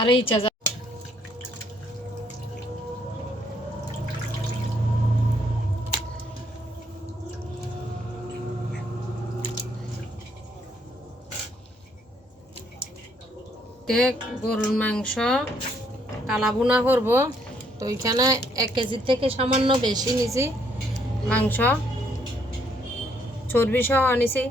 আরে ইচ্ছা গরুর মাংস কালা ভুনা করব। তো এখানে 1 কেজি থেকে সামান্য বেশি নিছি মাংস, চর্বি সহ আনিছি,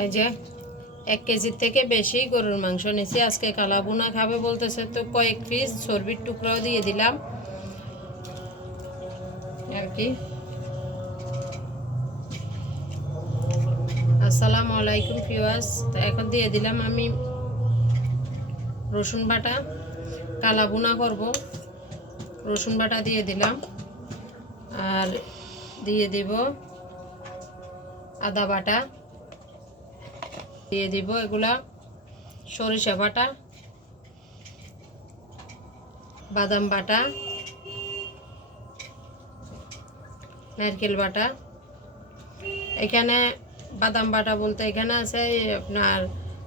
এই যে 1 কেজির থেকে বেশি গরুর মাংস নিছি। আজকে কালা ভুনা খাবে বলতেছে, তো কয়েক পিস চর্বির টুকরাও দিয়ে দিলাম আর কি। আসসালামু আলাইকুম ভিউয়ার্স। তো এখন দিয়ে দিলাম আমি রসুন বাটা, কালা ভুনা করব, রসুন বাটা দিয়ে দিলাম। আর দিয়ে দিব আদা বাটা, দিয়ে দিব এগুলা সরিষা বাটা, বাদাম বাটা, নারকেল বাটা। এখানে বাদাম বাটা বলতে এখানে আছে আপনার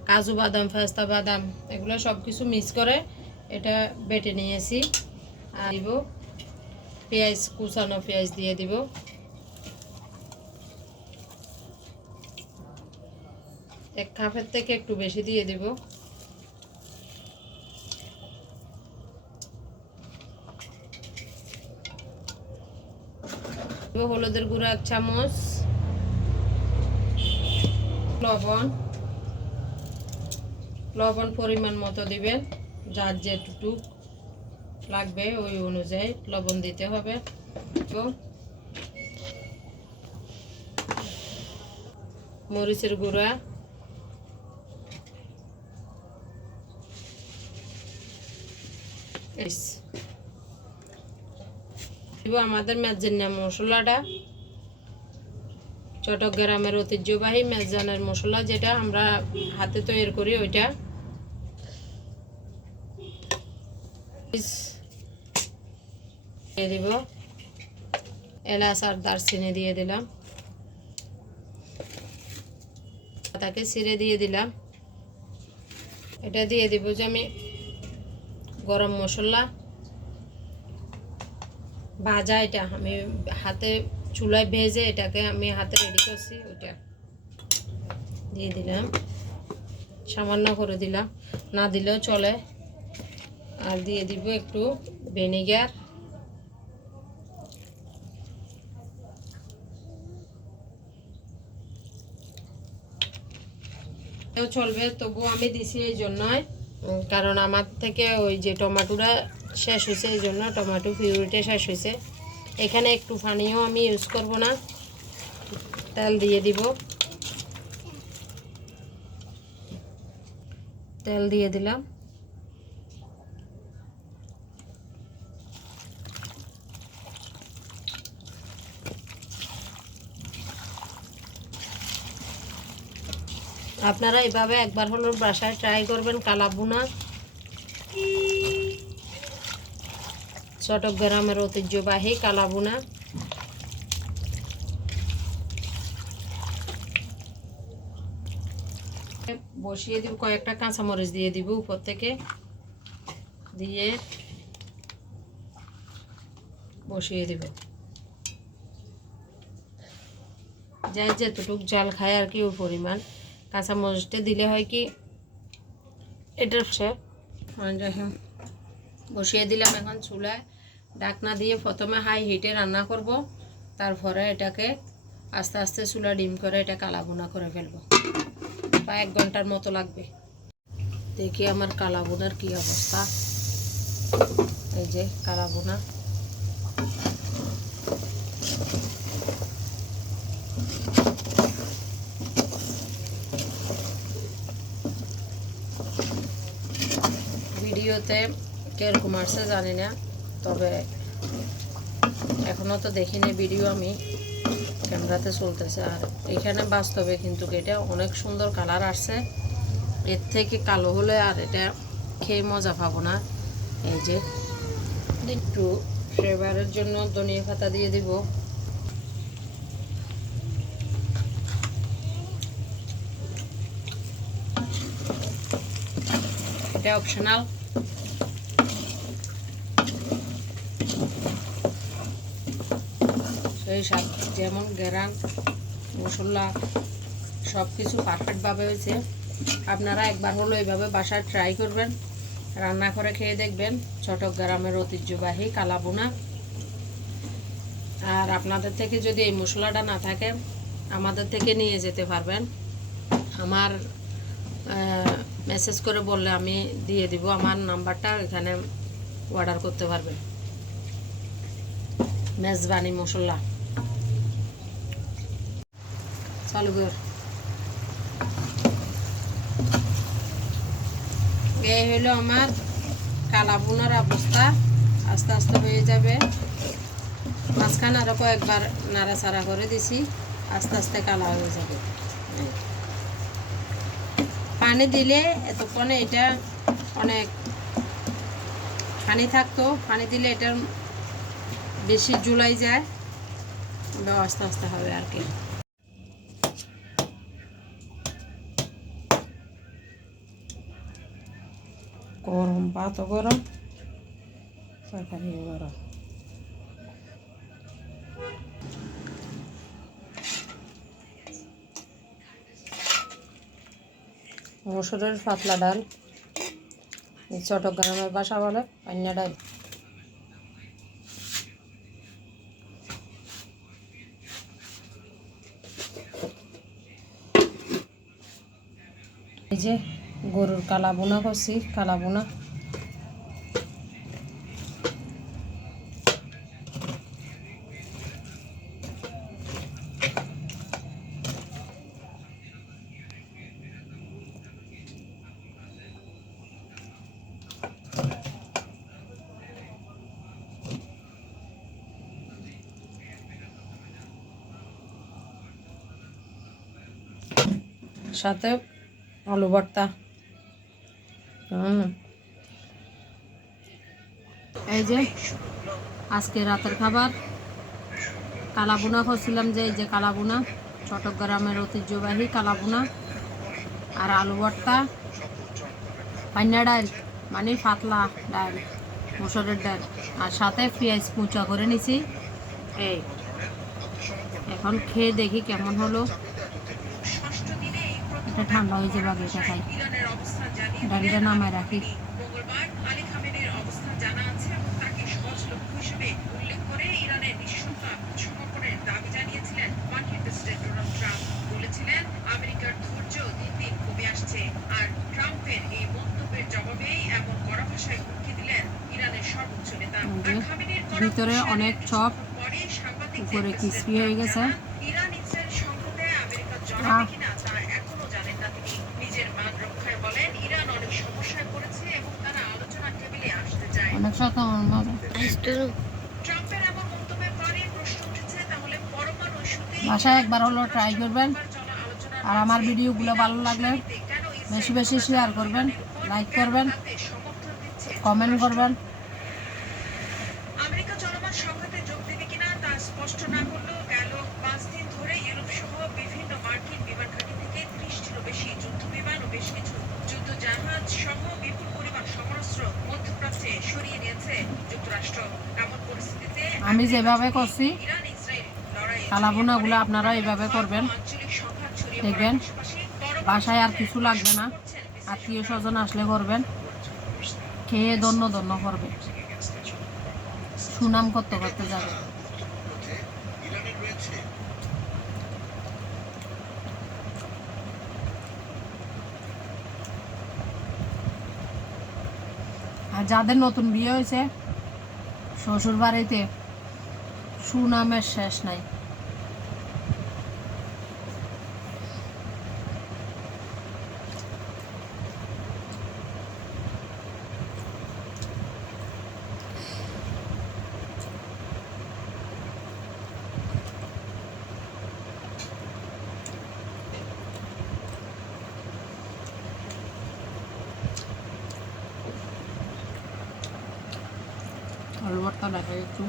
কাজু বাদাম, পেস্তা বাদাম, এগুলো সব কিছু মিক্স করে এটা বেটে নিয়েছি। আর দিব পেঁয়াজ, কুচানো পেঁয়াজ দিয়ে দিব। এক কাপের থেকে একটু বেশি দিয়ে দিব। হলুদের গুঁড়া 1 চামচ, লবণ পরিমাণ মতো দিবেন, যার যেটুকু লাগবে ওই অনুযায়ী লবণ দিতে হবে। তো মরিচের গুঁড়া, আমাদের মেজানা মশলাটা, চট্টগ্রামের ঐতিহ্যবাহী মেজানের মশলা, যেটা আমরা হাতে তৈরি করি ওইটা দিয়ে দিব। এলাচ আর দারচিনি দিয়ে দিলাম, তাকে ছিঁড়ে দিয়ে দিলাম। এটা দিয়ে দিব যে আমি গরম মশলা ভাজা, এটা আমি হাতে চুলায় ভেজে এটাকে আমি হাতে রেডি করছি, ওইটা দিয়ে দিলাম। সামান্য করে দিলাম, না দিলেও চলে। আর দিয়ে দিব একটু ভিনেগার, চলবে, তবুও আমি দিছি এই জন্যই, কারণ আমার থেকে ওই যে টমেটোটা শেষ হয়েছে, এই জন্য টমেটো পিউরিটা শেষ হয়েছে। এখানে একটু পানিও আমি ইউজ করব না, তেল দিয়ে দিব। তেল দিয়ে দিলাম। আপনারা এভাবে একবার হলো বাসায় ট্রাই করবেন কালা ভুনা। চট্টগ্রামের ঐতিহ্যবাহী কালা ভুনা। বসিয়ে দিব, কয়েকটা কাঁচামরিচ দিয়ে দিব উপর থেকে, দিয়ে বসিয়ে দিব। যাই যেতটুক জাল খায় আর কি ওই পরিমাণ কাঁচামরিচটা দিলে হয় কি এটা বসিয়ে দিলাম। এখন চুলায় ঢাকনা দিয়ে প্রথমে হাই হিটে রান্না করব, তারপরে এটাকে আস্তে আস্তে চুলা ডিম করে এটা কালা ভুনা করে ফেলবো। প্রায় 1 ঘন্টার মতো লাগবে। দেখি আমার কালা ভুনার কি অবস্থা। এই যে কালা ভুনা, ভিডিওতে কিরকম আসছে জানি না, তবে এখনও তো দেখিনি ভিডিও, আমি ক্যামেরাতে চলতেছে। আর এখানে বাস্তবে কিন্তু এটা অনেক সুন্দর কালার আসছে। এর থেকে কালো হলে আর এটা খেয়ে মজা পাবো না। এই যে একটু ফ্লেভারের জন্য ধনিয়া পাতা দিয়ে দিব। এটা অপশনাল। সেই স্বাদ যেমন গেরান মশলা সব কিছু পারফেক্টভাবে হয়েছে। আপনারা একবার হলো এইভাবে বাসায় ট্রাই করবেন, রান্না করে খেয়ে দেখবেন। চট্টগ্রামের ঐতিহ্যবাহী কালাভুনা। আর আপনাদের থেকে যদি এই মশলাটা না থাকে আমাদের থেকে নিয়ে যেতে পারবেন। আমার মেসেজ করে বললে আমি দিয়ে দিব আমার নাম্বারটা, এখানে অর্ডার করতে পারবেন। মেজবানি মশলা চালু কর। এই হলো আমার কালাভুনার অবস্থা। আস্তে আস্তে হয়ে যাবে। মাঝখানে আরও কয়েকবার নাড়াচাড়া করে দিছি, আস্তে আস্তে কালা হয়ে যাবে। পানি দিলে এতক্ষণে এটা অনেক পানি থাকতো, পানি দিলে এটা বেশি জুলাই যায়, আস্তে আস্তে হবে আর কি। গরম ভাত গরম, তরকারিও গরম। মসুরের পাতলা ডাল, চট্টগ্রামের ভাষা বলে পান্না ডাল। এই যে গরুর কালাভুনা করছি, কালাভুনা। সাথে আলু ভর্তা। এই যে আজকে রাতের খাবার কালাভুনা করছিলাম, যে এই যে কালাভুনা, চট্টগ্রামের ঐতিহ্যবাহী কালাভুনা, আর আলু ভর্তা, পান্না ডাল মানে পাতলা ডাল, মসুরের ডাল, আর সাথে পেঁয়াজ কুচা করে নিছি। এই এখন খেয়ে দেখি কেমন হলো। এটা ঠান্ডা হয়ে যাবে, আগে এটা খাই। ডালিটা নামায় রাখি। ভিতরে অনেক চপ, উপরে ক্রিসপি হয়ে গেছে। অনেক সাথে বাসায় একবার হলো ট্রাই করবেন। আর আমার ভিডিওগুলো ভালো লাগলে বেশি বেশি শেয়ার করবেন, লাইক করবেন, কমেন্ট করবেন। আমেরিকা চলমান সংঘাতে যোগ দেবে কিনা তা স্পষ্ট না করলেও গেল 5 দিন ধরে ইউরোপ সহ বিভিন্ন মার্কিন বিমান ঘাঁটি থেকে 30টিরও বেশি যুদ্ধ বিমান ও বেশ কিছু যুদ্ধ জাহাজ সহ বিপুল পরিমাণ সমরাস্ত্র মধ্যপ্রাচ্যে সরিয়ে নিয়েছে যুক্তরাষ্ট্র। এমন পরিস্থিতিতে আমি যেভাবে করছি কালাভুনাগুলো আপনারা এইভাবে করবেন, দেখবেন বাসায় আর কিছু লাগবে না। আত্মীয় স্বজন আসলে করবেন, খেয়ে ধন্য ধন্য করবে, সুনাম করতে করতে যাবে। আর যাদের নতুন বিয়ে হয়েছে শ্বশুর বাড়িতে সুনামের শেষ নাই। আলু ভর্তা ভর্তা দেখাই একটু।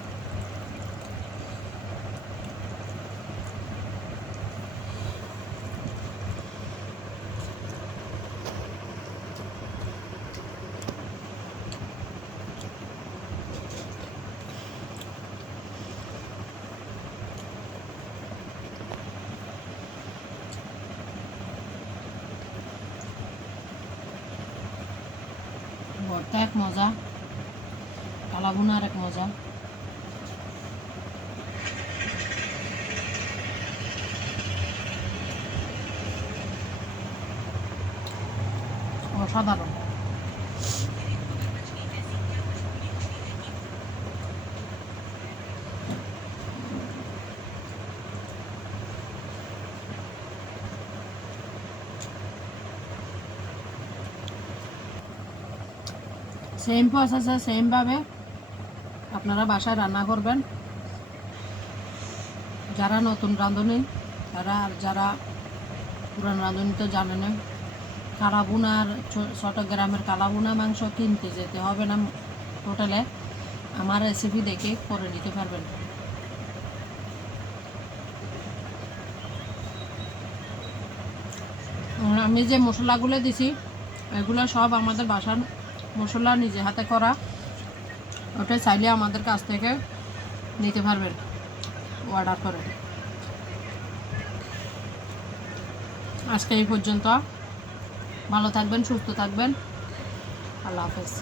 ভর্তা এক মজা, কালাভুনা আর এক মজা। অসাধারণ। সেম প্রসেসে সেমভাবে আপনারা বাসায় রান্না করবেন। যারা নতুন রাঁধুনি তারা, আর যারা পুরান রাঁধুনি তো জানেন, কালাভুনার চট্টগ্রামের কালাভুনা মাংস কিনতে যেতে হবে না হোটেলে, আমার রেসিপি দেখে করে নিতে পারবেন। আমি যে মশলাগুলো দিছি এগুলো সব আমাদের বাসার মশলা, নিজে হাতে করা। ওটা চাইলে আমাদের কাছ থেকে নিতে পারবেন অর্ডার করে। আজকে এই পর্যন্ত। ভালো থাকবেন, সুস্থ থাকবেন। আল্লাহ হাফেজ।